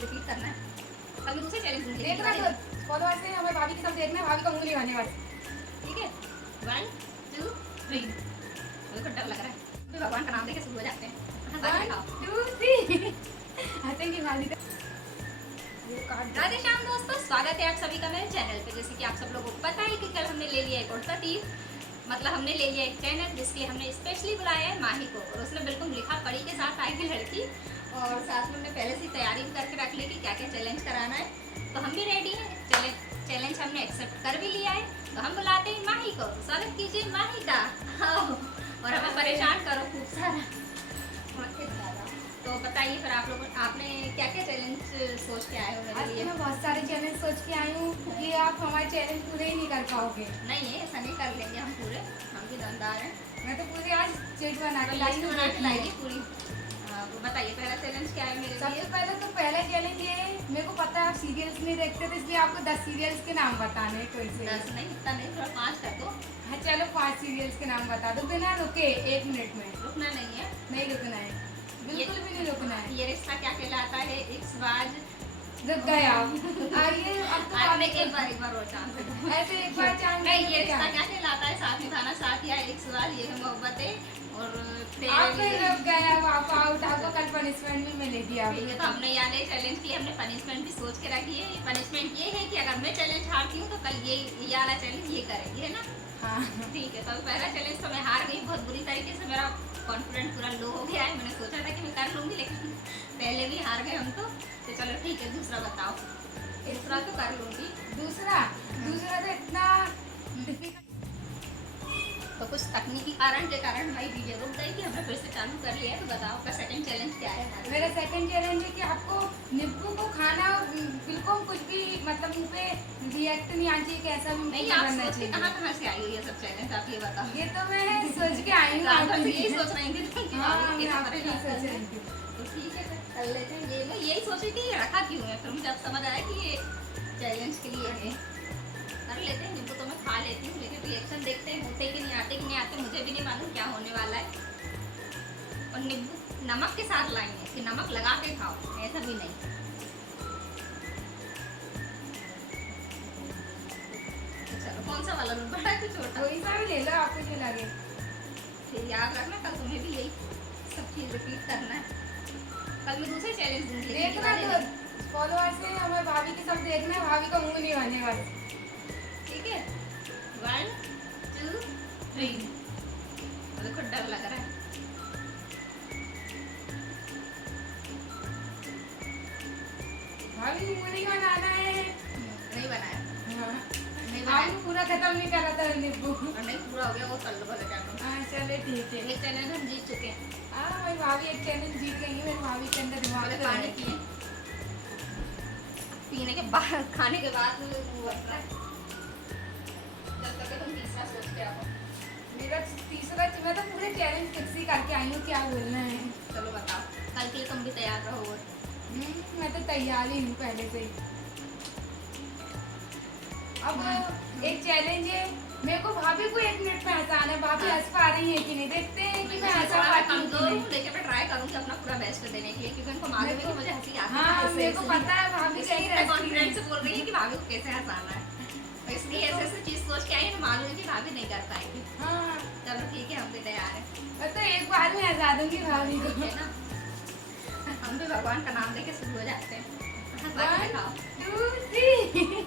चीज रिपीट करना है। कल मैं दूसरे चैलेंज दूंगी। देखना तो फॉलोअर से हमें भाभी की सब देखना है, भाभी का मुंह नहीं खाने वाले। ठीक है 1 2 3। मुझे तो डर लग रहा है, फिर भगवान का नाम लेके शुरू हो जाते हैं। 1 2 3 हंसेंगी भाभी का। राधे श्याम दोस्तों, स्वागत है आप सभी का मेरे चैनल पे। जैसे कि आप सब लोगों को पता है कि कल हमने ले लिया एक और सतीश, मतलब हमने ले लिया एक चैनल जिसके हमने स्पेशली बुलाया है माही को। और उसने बिल्कुल लिखा पढ़ी के साथ आई है लड़की, और साथ में हमने पहले से तैयारी भी करके रख ली कि क्या क्या चैलेंज कराना है। तो हम भी रेडी हैं, चैलेंज हमने एक्सेप्ट कर भी लिया है। तो हम बुलाते हैं माही को। स्वागत कीजिए माही का। और हमें परेशान करो खूब सारा। तो बताइए फिर आप लोग, आपने क्या क्या चैलेंज सोच के आए हो मेरे आज लिए? मैं बहुत सारे चैलेंज सोच के आई हूँ कि आप हमारे चैलेंज पूरे ही नहीं कर पाओगे। नहीं है, ऐसा नहीं कर लेंगे हम पूरे, हम भी दमदार हैं। मैं तो पूरे आज चेट बना के लिस्ट बना के लाएगी लाई। पूरी। तो बताइए पहला चैलेंज क्या है मेरे लिए? सबसे पहले तो पहला चैलेंज ये है, मेरे को पता है आप सीरियल्स नहीं देखते थे, इसलिए आपको 10 सीरियल्स के नाम बताने हैं कोई से। 10 नहीं, इतना नहीं, थोड़ा 5 कर दो। हाँ चलो 5 सीरियल्स के नाम बता दो बिना रुके 1 मिनट में। रुकना नहीं है, नहीं रुकना है, बिल्कुल भी नहीं रुकना है। ये रिश्ता क्या कहलाता है? इक्सबाज रुक गया। आइए अब तो आपने एक बार और चांस दे दो। ऐसे एक बार चांस नहीं, ये रिश्ता क्या कहलाता है? साथ निभाना, साथ या इक्सबाज, ये है मोहब्बतें। और आप फिर रुक गया, आप आउट। आपको कल पनिशमेंट भी मिलेगी। आप ठीक है, तो हमने याद है चैलेंज की, हमने पनिशमेंट भी सोच के रखी है। पनिशमेंट ये है कि अगर मैं चैलेंज हारती हूँ तो कल ये वाला चैलेंज ये करेंगे, है ना? हाँ ठीक है, तो पहला चैलेंज तो मैं हार गई बहुत बुरी तरीके से। मेरा कॉन्फिडेंस पूरा लो हो गया है। मैंने सोचा था कि मैं कर लूँगी, लेकिन पहले भी हार गए हम तो चलो ठीक है, दूसरा बताओ। दूसरा तो कर लूँगी। दूसरा तो इतना डिफिकल्ट। तो कुछ तकनीकी कारण के कारण हमारी वीडियो रुक गई थी, हमने फिर से चालू कर लिया है। तो बताओ आपका सेकंड चैलेंज क्या है? मेरा सेकंड चैलेंज है कि आपको नींबू को खाना बिल्कुल कुछ भी मतलब मुंह पे रिएक्ट नहीं आना चाहिए, कैसा भी नहीं, आप सोच के कहाँ से आई हो ये सब चैलेंज? आप ये बताओ। ये तो मैं सोच के आई हूँ। रात भर से यही सोच रही थी कि हाँ, भाभी मैं कैसे आपको यही सोच परेशान रही थी। तो ठीक है, फिर कर लेते हैं। ये मैं यही सोच रही थी ये रखा क्यों है, फिर मुझे अब समझ आया कि ये चैलेंज के लिए है। कर लेते हैं। नींबू तो मैं खा लेती हूँ, लेकिन रिएक्शन देखते हैं होते कि नहीं आते, मुझे भी नहीं मालूम क्या होने वाला है। और नींबू नमक के साथ लाएंगे कि नमक लगा के खाओ, ऐसा भी नहीं। चलो कौन सा वाला लूँ, बड़ा कि छोटा? कोई सा भी ले लो, आपको जो लगे। फिर याद रखना कल तुम्हें भी यही सब चीज रिपीट करना है। कल मैं दूसरे चैलेंज दूंगी। देखना तो फॉलोअर से हमें भाभी की सब देखना है, भाभी का मुंह नहीं आने वाले। ठीक है 1 2 3। मुझे खुद डर लग रहा है। भाभी मुंह नहीं बनाना है। नहीं बनाया, हाँ। नहीं आपने बनाया। पूरा खत्म नहीं करा था नींबू। और नहीं पूरा हो गया, वो कर लो भले क्या करो। हाँ चले ठीक है। एक चैलेंज हम जीत चुके हैं। हाँ मेरी भाभी एक चैलेंज जीत गई है। मेरी भाभी के अंदर दिमाग पहले तो पानी है। पिए, पीने के बाद, खाने के बाद मुझे मुंह बन रहा है। जब तक तुम तीसरा सोच के आओ। मेरा तीसरा, मैं तो पूरे चैलेंज फिक्स ही करके आई हूँ क्या बोलना है। चलो बताओ, कल के लिए तुम भी तैयार रहो। मैं तो तैयार ही हूँ पहले से ही। अब एक चैलेंज है, मेरे को भाभी को 1 मिनट में हंसाना है। भाभी हंस पा रही है कि नहीं, देखते हैं कि मैं हंसा पाती हूँ कि कमजोर हूँ, नहीं। लेकिन मैं ट्राई करूँगी अपना पूरा बेस्ट देने के लिए, क्योंकि उनको मालूम है कि मुझे हंसी आती है। हाँ मेरे को पता है भाभी सही रहती कॉन्फिडेंस से है। बोल रही है कि भाभी को कैसे हंसाना है। तो इसलिए ऐसे ऐसे चीज सोच के आई, मालूम है कि भाभी नहीं कर पाएगी। हाँ चलो ठीक है, हम भी तैयार हैं। मैं तो एक बार में हंसा दूंगी भाभी को। ठीक है ना? हम भी भगवान का नाम लेके शुरू हो जाते हैं। बाकी 1 दिखाओ। 2 3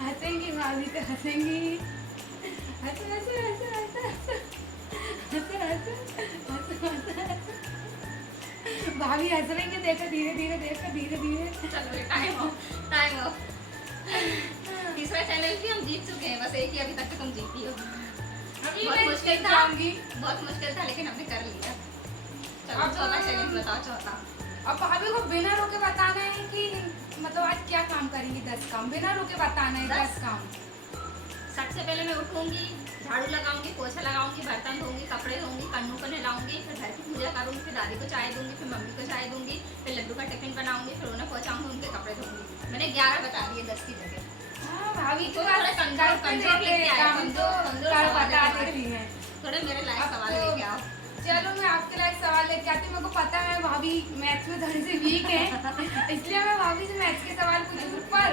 हंसेंगी भाभी तो हंसेंगी। हंसो हंसो हंसो हंसो हंसो हंसो हंसो हंसो। भाभी हंस रही है, देखो धीरे धीरे, देखो धीरे धीरे। चलो टाइम हो। तीसरा चैलेंज भी हम जीत चुके हैं, बस एक ही अभी तक तो तुम जीती हो। बहुत मुश्किल था, बहुत मुश्किल था, लेकिन हमने कर लिया। चलो अब चौथा चैलेंज बताओ। चौथा अब भाभी को बिना रोके बताना है कि मतलब आज क्या काम करेंगे। 10 काम बिना रोके बताना है। 10 काम। सबसे पहले मैं उठूंगी, झाड़ू लगाऊंगी, पोछा लगाऊंगी, बर्तन धोऊंगी, कपड़े धोऊंगी, कन्नू को नहलाऊंगी, फिर घर की पूजा करूंगी, फिर दादी को चाय दूंगी, फिर मम्मी को चाय दूंगी, फिर लड्डू का टिफिन बनाऊंगी, फिर उन्हें पहुंचाऊंगी, उनके कपड़े धोऊंगी। मैंने 11 बता दिए 10 की जगह। हाँ भाभी तो थोड़ा कमजोर लेके आए, काम तो कमजोर कर सवाल बता है। देती हैं। थोड़े मेरे लायक अब सवाल तो- लेके आओ। चलो मैं आपके लिए एक सवाल लेके आती हूँ। मेरे को पता है भाभी मैथ्स में थोड़ी सी वीक है, इसलिए मैं भाभी से मैथ्स के सवाल पूछूंगी, पर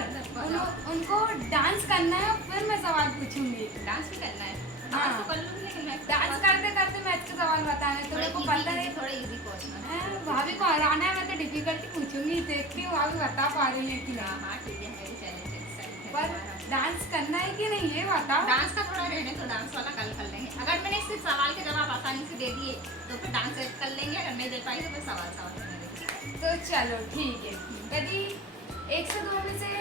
उनको डांस करना है फिर मैं सवाल पूछूंगी। डांस भी करना है? हाँ। डांस तो कर लूंगी, लेकिन मैं डांस करते करते मैथ्स के सवाल बताना है, तो मेरे को पता है। थोड़ा इजी क्वेश्चन है। भाभी को हराना है, मैं तो डिफिकल्टी पूछूंगी, देखती हूँ भाभी बता पा रही है कि हाँ नहीं। हाँ ठीक है, मेरी चैलेंज एक्सेप्ट पर है। डांस करना है कि नहीं ये बताओ। डांस का थोड़ा रहने तो डांस वाला कल कर लेंगे। अगर मैंने इसके सवाल के जवाब आसानी से दे दिए तो फिर डांस कर लेंगे, अगर नहीं दे पाई तो फिर सवाल करने देंगे। तो चलो ठीक है। यदि 102 में से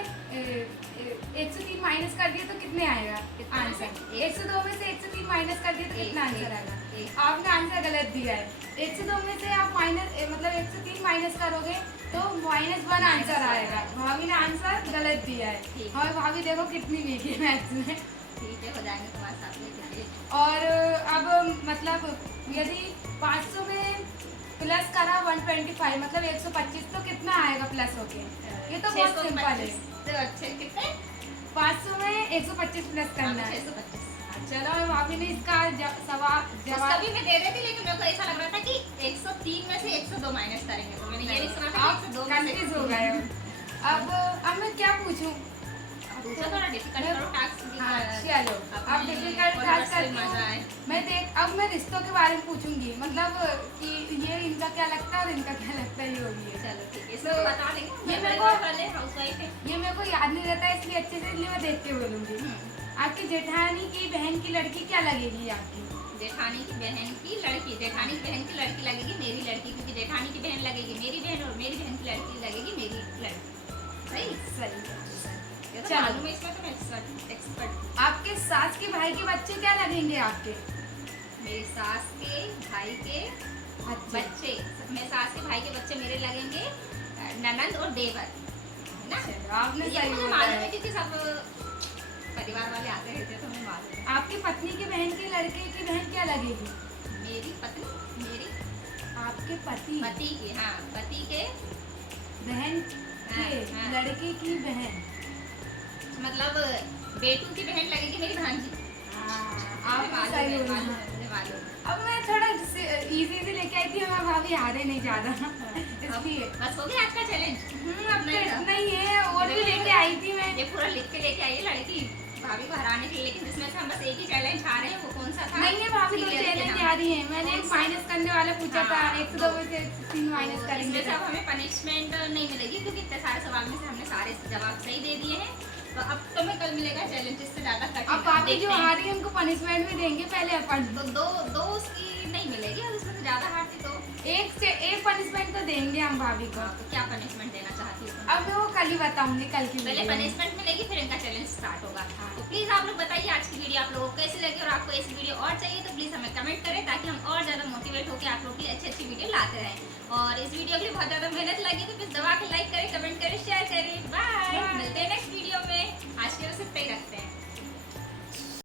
103 माइनस कर दिए तो कितने आएगा आंसर? 102 में से 103 माइनस कर दिए तो कितना आंसर आएगा? आपने आंसर गलत दिया है। 102 में से आप मतलब 103 माइनस करोगे तो -1 आंसर आएगा। भाभी ने आंसर गलत दिया है। और भाभी देखो कितनी वीक है मैथ्स में। ठीक है, हो जाएंगे तुम्हारे साथ में। और अब मतलब यदि 500 में प्लस करा 125 मतलब 125 तो कितना आएगा प्लस होके? ये तो बहुत सिंपल है। तो अच्छे कितने? 500 में 125 प्लस करना है। 625। चलो भाभी ने इसका सवाल जवाब भी मैं दे रही थी, लेकिन मेरे को ऐसा लग रहा था कि 103 में से 102 माइनस करेंगे, तो मैंने ये नहीं सुना था आप कि 102 में कंफ्यूज हो गए हो। अब मैं क्या पूछूं? दूसरा थोड़ा डिफिकल्ट करो टास्क। हाँ चलो अब डिफिकल्ट टास्क करती हूँ। अब मैं रिश्तों के बारे में पूछूंगी, मतलब कि ये इनका क्या लगता है और इनका क्या लगता है, ये होगी। चलो ठीक है, इसको बता देंगे। ये मेरे को पहले हाउसवाइफ है, ये मेरे को याद नहीं रहता है, इसलिए अच्छे से इसलिए मैं देख के बोलूंगी। आपकी जेठानी की बहन की लड़की क्या लगेगी आपकी? जेठानी की बहन की लड़की, जेठानी की बहन की लड़की लगेगी मेरी लड़की, क्योंकि जेठानी की बहन लगेगी मेरी बहन और मेरी बहन की लड़की लगेगी मेरी लड़की। सही सही। ये तो चलो। मालूम है, इसमें तो मैं एक्सपर्ट। आपके सास के भाई के बच्चे क्या लगेंगे आपके? मेरी सास के भाई के बच्चे, मेरे सास के भाई के बच्चे मेरे लगेंगे ननंद और देवर, है ना? चलो, आपने ये सही मुझे बताया। मालूम है, क्योंकि सब परिवार वाले आते रहते हैं, तो मुझे मालूम है। आपकी पत्नी के बहन के लड़के की बहन क्या लगेगी? मेरी पत्नी, मेरी आपके पति पति की, हाँ पति के बहन के हाँ। लड़के की बहन, मतलब बेटू की बहन लगेगी मेरी भांजी। आप सही हो। मुझे मालूम। अब मैं थोड़ा इजी लेके आई थी, मैं भाभी हारे नहीं ज्यादा इसलिए। बस हो गया आज का चैलेंज। अब तो इतना ही है, और भी लेके आई थी मैं। ये पूरा लिख के लेके आई है लड़की भाभी को हराने के लिए, लेकिन जिसमें से हम बस एक ही चैलेंज हारे हैं, वो कौन सा था? नहीं है भाभी, दो चैलेंज आ रही है। मैंने एक माइनस करने वाला पूछा था, हाँ, 102 में से 3 माइनस करेंगे। इसमें से अब हमें पनिशमेंट नहीं मिलेगी, क्योंकि इतने सारे सवाल में से हमने सारे जवाब सही दे दिए हैं। तो अब तुम्हें कल मिलेगा चैलेंज इससे ज्यादा कठिन। अब भाभी जो हारी है उनको पनिशमेंट भी देंगे पहले अपन। तो दो उसकी नहीं मिलेगी, और उसमें से ज्यादा हारती तो एक पनिशमेंट तो देंगे हम भाभी को। तो क्या पनिशमेंट देना चाहती हो? अब मैं वो कल ही बताऊंगी, कल की पहले वीडियो में। पनिशमेंट मिलेगी, फिर इनका चैलेंज स्टार्ट होगा। तो प्लीज आप लोग बताइए आज की वीडियो आप लोगों को कैसी लगी, और आपको ऐसी वीडियो और चाहिए तो प्लीज हमें कमेंट करें, ताकि हम और ज्यादा मोटिवेट होकर आप लोग के लिए अच्छी अच्छी वीडियो लाते रहें। और इस वीडियो के लिए बहुत ज्यादा मेहनत लगी, तो प्लीज दबा के लाइक करें, कमेंट करें।